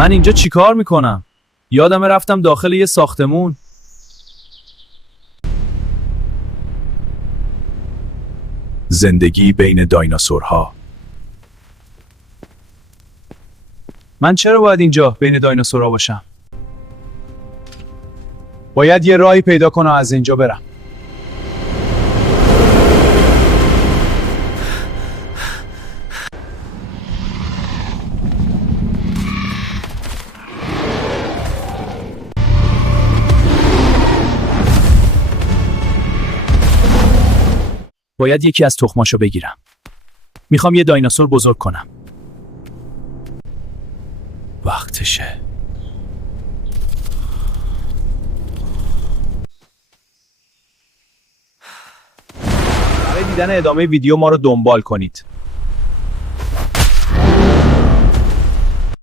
من اینجا چیکار میکنم؟ یادم رفتم داخل یه ساختمون. زندگی بین دایناسورها. من چرا باید اینجا بین دایناسورها باشم؟ باید یه راهی پیدا کنم از اینجا برم. باید یکی از تخماشو بگیرم. میخوام یه دایناسور بزرگ کنم. وقتشه. برای دیدن ادامه ویدیو ما رو دنبال کنید.